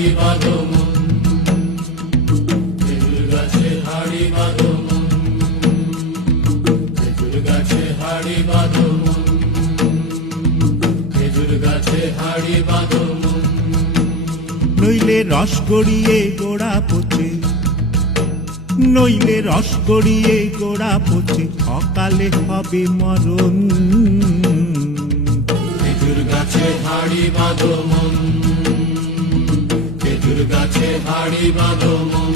হাড়ি বাঁধো মন, খেজুর গাছে হাড়ি বাঁধো মন, খেজুর গাছে হাড়ি বাঁধো মন, খেজুর গাছে হাড়ি বাঁধো মন। নইলে রস গড়িয়ে গোড়া পচে, নইলে রস গড়িয়ে গোড়া পচে, অকালে হবে মরণ। খেজুর গাছে হাড়ি বাঁধো মন, খেজুর গাছে হাড়ি বাঁধো মন।